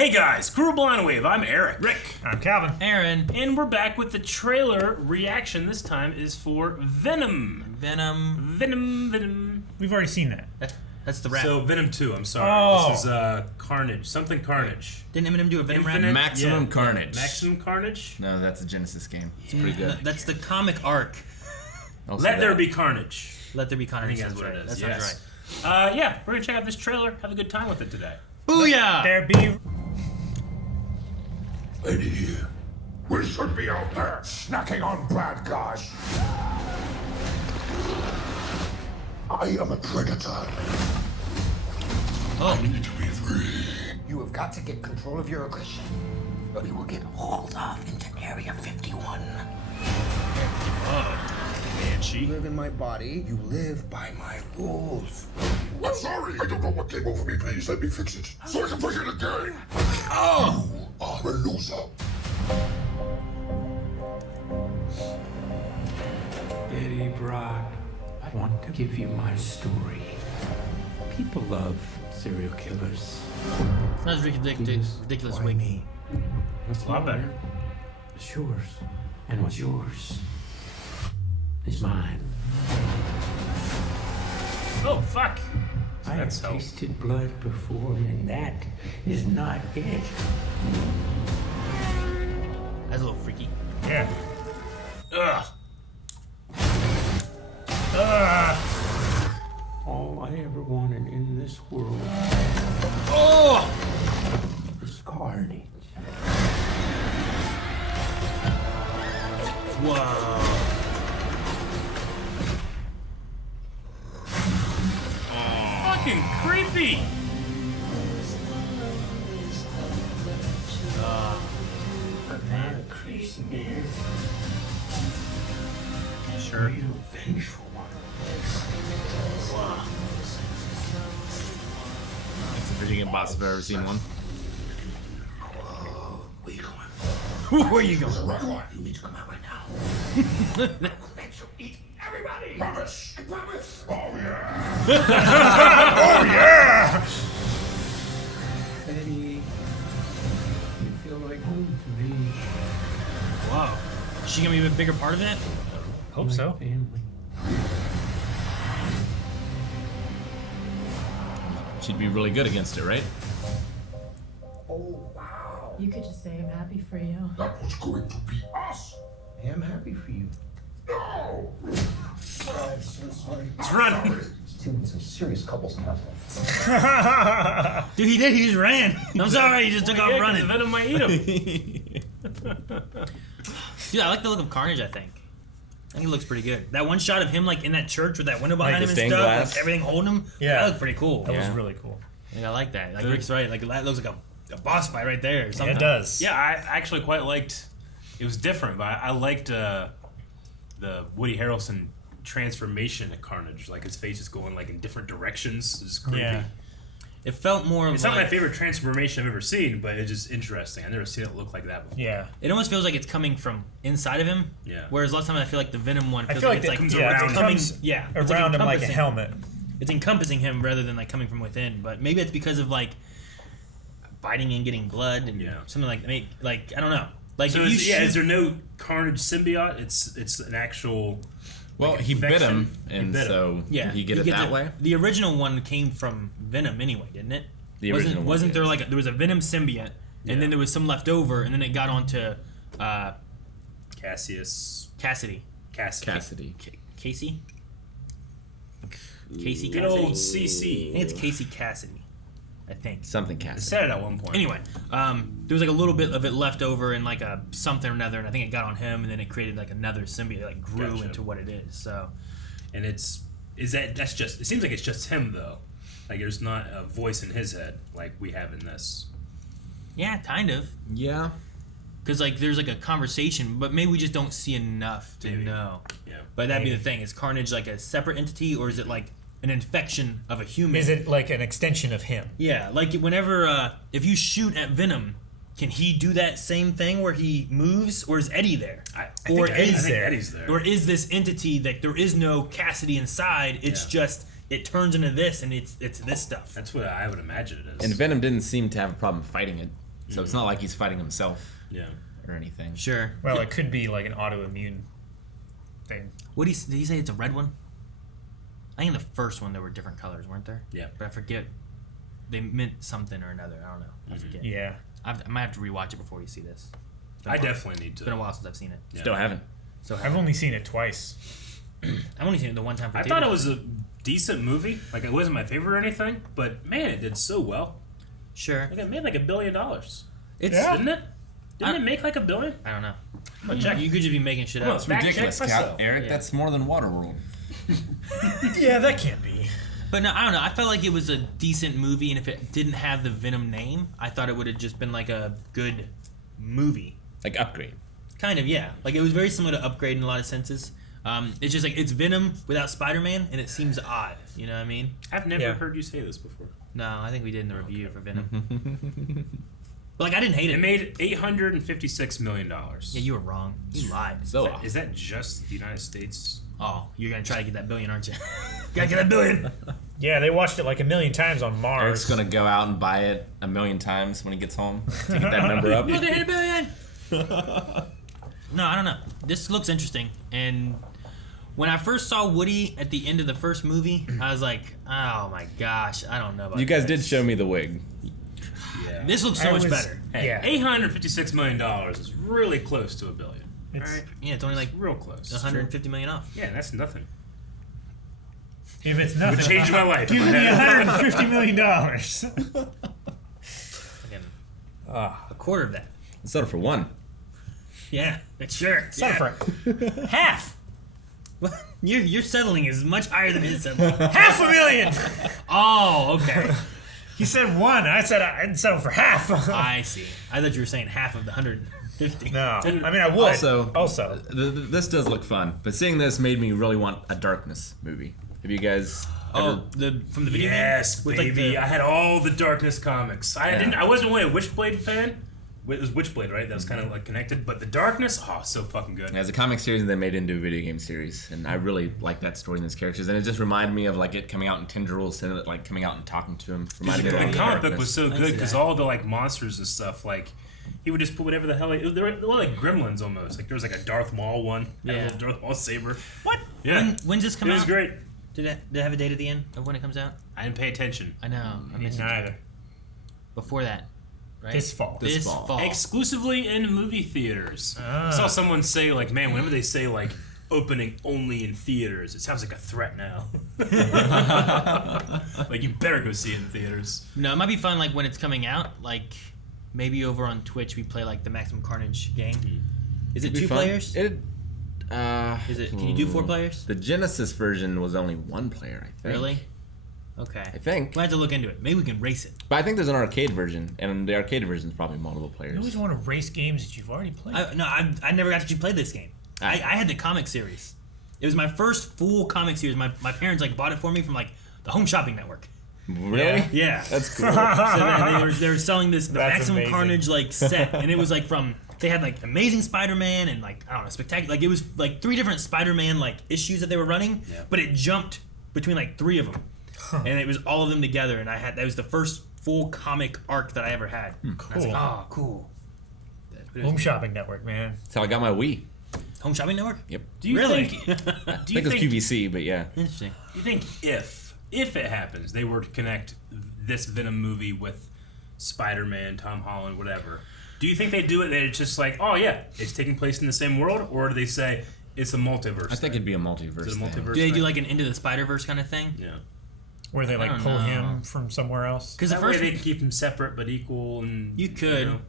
Hey guys, Crew Blind Wave, I'm Eric. Rick. I'm Calvin. Aaron. And we're back with the trailer reaction. This time is for Venom. Venom. We've already seen that. That's the rap. So Venom 2, I'm sorry. Oh. This is Carnage. Something Carnage. Didn't Eminem do a Venom rap? Infinite- Maximum Carnage. Maximum Carnage. No, that's a Genesis game. It's pretty good. That's the comic arc. Also Let there that. be Carnage. Let there be I Carnage. think that's what right. it is. That Yes. sounds right. Yeah, we're gonna check out this trailer. Have a good time with it today. Booyah! There be. Lady, we should be out there snacking on bad guys. I am a predator. Oh, I need to be free. You have got to get control of your aggression, or you will get hauled off into Area 51. Banshee. You live in my body. You live by my rules. I'm sorry. I don't know what came over me. Please let me fix it so I can play it again. Oh, you are a loser. Eddie Brock, I want to give you my story. People love serial killers. that's ridiculous Why wig. me? What's a lot better. It's yours, and what's yours is mine. Oh fuck. I have That's how- tasted blood before, and that is not it. That's a little freaky. Yeah. Ugh. All I ever wanted in this world Oh! is carnage. Whoa. Fucking creepy. Not a crazy man, Sure. a vengeful one. That's the biggest boss if I've ever seen one. Where you going? Where you going? The red one. You need to come out right now. Make you eat everybody. Promise. I promise. Oh yeah. Eddie, you feel like home to me. Wow. Is she gonna be a bigger part of it? Hope Like so. family. She'd be really good against it, right? Oh wow. You could just say I'm happy for you. That was going to be us. I am happy for you. No. I'm so sorry. Let's run. Some serious couples now. Dude, he did. He just ran. I'm sorry. He just took off Yeah, 'cause running. the Venom might eat him. Dude, I like the look of Carnage, I think it looks pretty good. That one shot of him like in that church with that window behind the him and stained stuff, glass? like, everything holding him. Yeah. That looked pretty cool. That was Yeah. really cool. Like, I like that. Like Rick's right. Like that looks like a boss fight right there or Yeah, something. it does. Yeah, I actually quite liked. It was different, but I liked the Woody Harrelson transformation of Carnage. Like his face is going like in different directions. It's creepy. Yeah. It felt more of It's not like, my favorite transformation I've ever seen, but it's just interesting. I've never seen it look like that before. Yeah. It almost feels like it's coming from inside of him. Yeah. Whereas last time I feel like the Venom one I feels feel like it's it like comes around. it it's coming. comes Yeah. It's like around him like a encompassing- helmet. It's encompassing him rather than like coming from within. But maybe it's because of like biting and getting blood and Yeah. something like I don't know. Like So if you is shoot- there no Carnage symbiote? It's an actual. Well, Like he bit infection. him, He and bit him. so yeah, you get it get that the, way. The original one came from Venom anyway, didn't it? The original one wasn't there did. like there was a Venom symbiote, Yeah. and then there was some left over, and then it got onto Cassius. Cassidy. Cassidy. Casey? Casey Good Cassidy? old CC. I think it's Casey Cassidy. I think. Something I Cassidy. said it at one point. Anyway, there was like a little bit of it left over in like a something or another, and I think it got on him, and then it created like another symbiote that like grew Gotcha. into what it is. So And that's just. It seems like it's just him though. Like there's not a voice in his head like we have in this. yeah, kind of. Yeah. Because like there's like a conversation, but maybe we just don't see enough to Maybe. know. Yeah. But that'd be the thing: is Carnage like a separate entity, or is it like an infection of a human? Is it like an extension of him? Yeah, like whenever if you shoot at Venom, can he do that same thing where he moves, or is Eddie there? I Or think, is I think there. Eddie's there. Or is this entity that there is no Cassidy inside? It's Yeah. just it turns into this, and it's this stuff. That's what I would imagine it is. And Venom didn't seem to have a problem fighting it. So it's not like he's fighting himself Yeah. or anything. Sure. Well, it could be like an autoimmune thing. Did he say it's a red one? I think in the first one there were different colors, weren't there? Yeah. But I forget. They meant something or another. I don't know. I forget. Yeah. I might have to rewatch it before we see this. I definitely need It's been a to. while since I've seen it. Yeah. Still haven't. So I've only seen it twice. I've only seen it the one time for I thought it was a decent movie. Like, it wasn't my favorite or anything, but man, it did so well. Sure. Like, it made like $1 billion. It's Yeah. Didn't it? Didn't it make like $1 billion? I don't know. I'm gonna check. You could just be making shit Come up. on. Fact Ridiculous, check myself. Eric. Yeah. That's more than Waterworld. Yeah, that can't be. But no, I don't know. I felt like it was a decent movie, and if it didn't have the Venom name, I thought it would have just been like a good movie. Like Upgrade. Kind of, yeah. Like it was very similar to Upgrade in a lot of senses. It's just like it's Venom without Spider-Man, and it seems odd. You know what I mean? I've never Yeah. heard you say this before. No, I think we did in the review for Venom. But like I didn't hate it. It made $856 million. Yeah, you were wrong. You lied. So Is that just the United States? Oh, you're gonna try to get that billion, aren't you? Gotta get that billion. Yeah, they watched it like 1,000,000 times on Mars. Eric's gonna go out and buy it 1,000,000 times when he gets home to get that number up. Look at hit a billion. No, I don't know. This looks interesting, and when I first saw Woody at the end of the first movie, I was like, "Oh my gosh, I don't know about You guys this. did show me the wig. Yeah. This looks so I much was- better. Hey, Yeah. $856 million is really close to $1 billion. It's, Alright? Yeah, it's only like Real close. 150 million off. Yeah, that's nothing. if it's It nothing, would change my life. give me $150 million. Again, Ah, a quarter of that. Settle for one. Yeah, that's sure. settle for half. Well, your settling is much higher than his settling. $500,000. Oh, okay. He said one. I said I'd settle for half. I see. I thought you were saying half of the 150. No, I mean I would. Also, this does look fun, but seeing this made me really want a Darkness movie. Have you guys Oh, from the video game? Yes, With, baby. like, the- I had all the Darkness comics. I Yeah. didn't. I wasn't really a Witchblade fan. It was Witchblade, right? That was kind of like connected. But the Darkness, oh, so fucking good. As a comic series, and then made it into a video game series, and I really like that story and those characters, and it just reminded me of like it coming out in tendrils and it like coming out and talking to him. Reminded me The of like, comic book Darkness. was so I good see because that. all the like monsters and stuff, like he would just put whatever the hell. They were like gremlins almost. Like there was like a Darth Maul one. Had a Yeah. little Darth Maul saber. What? Yeah. When's this It come out? was great. Did it have a date at the end of when it comes out? I didn't pay attention. I know. I missed it. Neither. Before that, right? This fall. This fall. fall. Exclusively in movie theaters. I saw someone say like, man, whenever they say like opening only in theaters, it sounds like a threat now. Like you better go see it in theaters. No, it might be fun like when it's coming out. Like maybe over on Twitch we play like the Maximum Carnage game. Is it It'd be two fun. players? It. Is it? Can you do 4 players? The Genesis version was only 1 player, I think. Really? Okay. I think. We'll have to look into it. Maybe we can race it. But I think there's an arcade version, and the arcade version is probably multiple You players. always want to race games that you've already played. I never actually played this game. I had the comic series. It was my first full comic series. My parents like bought it for me from like the Home Shopping Network. Really? Yeah. That's cool. So then they were selling the That's Maximum amazing. Carnage like set, and it was like from they had like Amazing Spider-Man and like I don't know spectacular. Like it was like 3 different Spider-Man like issues that they were running, Yeah. but it jumped between like 3 of them, and it was all of them together. And that was the first full comic arc that I ever had. And I was Cool. like, oh, cool. Home Shopping Network, man. That's how I got my Wii. Home Shopping Network. Yep. Do you Really? think? I Do think you it was think? QVC, but yeah. Interesting. Do you think if it happens, they were to connect this Venom movie with Spider-Man, Tom Holland, whatever? Do you think they do it? That it's just like, oh yeah, it's taking place in the same world, or do they say it's a multiverse? I think it'd be a multiverse. Is it a thing. multiverse? Do they do thing? like an Into the Spider-Verse kind of thing? Yeah. Where they like don't pull know. him from somewhere else. Because the That way first they can keep them separate but equal, and you could know,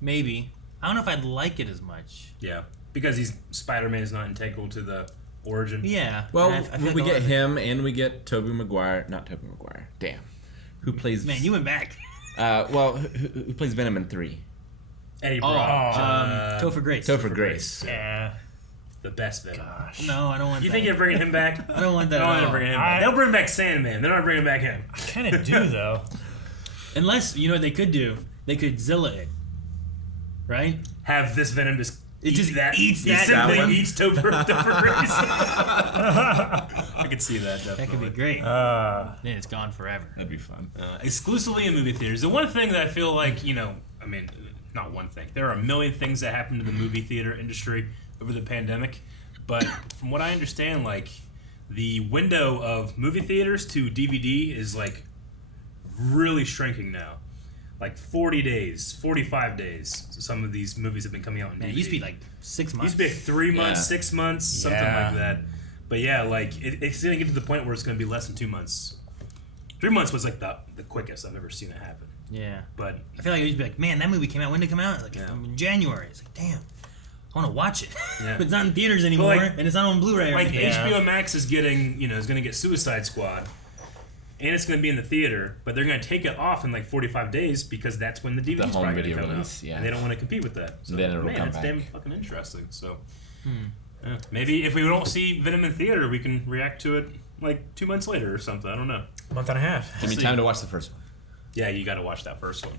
maybe. I don't know if I'd like it as much. yeah, because Spider-Man is not integral to the origin. Yeah. Well, and I feel like we a lot get of- him, and we get Tobey Maguire. Not Tobey Maguire. Damn. Who plays? Man, you went back. Well, who plays Venom in 3? Eddie Oh, Brock, Topher Grace. Topher Grace. Yeah. the best Venom. No, I don't want You that. think you're bringing him back? I don't want that They don't at want to all. bring him back. I- They'll bring back Sandman. They're not bringing back him. I kind of do though. Unless, you know what they could do? They could Zilla it. Right? Have this Venom just It eat just that. eats He that simply one. eats Topher Grace. I could see that That definitely. could be great. Uh, Then it's gone forever. That'd be fun. Exclusively in movie theaters. The one thing that I feel like, you know, I mean, not one thing. There are a million things that happened to the movie theater industry over the pandemic, but from what I understand, like the window of movie theaters to DVD is like really shrinking now. Like 40 days, 45 days. So some of these movies have been coming out in DVD. Man, it used to be like 6 It months. used to be like 3 months, Yeah. 6 months, something Yeah. like that. But yeah, like it's gonna get to the point where it's gonna be less than 2 months. 3 months was like the quickest I've ever seen it happen. Yeah. But I feel like it used to be like, man, that movie came out. When did it come out? Like Yeah. in January. It's like, damn, I want to watch it. Yeah. But it's not in theaters anymore, like- and it's not on Blu-ray. Or like anything. HBO Max is getting, is gonna get Suicide Squad, and it's gonna be in the theater, but they're gonna take it off in like 45 days because that's when the DVD's home probably video gonna come release, out, yeah. and they don't want to compete with that. So Then it'll man, come it's damn back. fucking interesting. So yeah. Maybe if we don't see Venom in theater, we can react to it like 2 months later or something. I don't know. Month and a half. Give me time to watch the first one. Yeah, you got to watch that first one.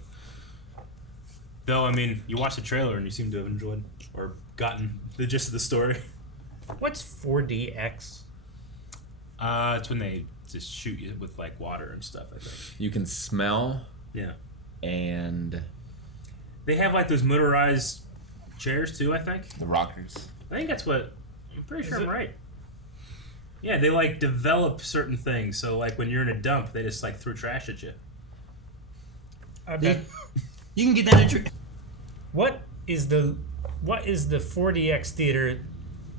Though, I mean, you watched the trailer and you seem to have enjoyed or gotten the gist of the story. What's 4DX? It's when they just shoot you with like water and stuff, I think. You can smell Yeah. and They have like those motorized chairs too, I think. the rockers. I think that's what. I'm pretty sure Is I'm it? right. Yeah, they like develop certain things. So like when you're in a dump, they just like throw trash at you. I bet. You can get that at your. What is the 4DX theater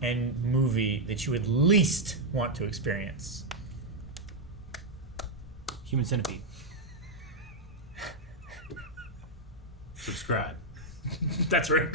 and movie that you would least want to experience? Human Centipede. Subscribe. That's right.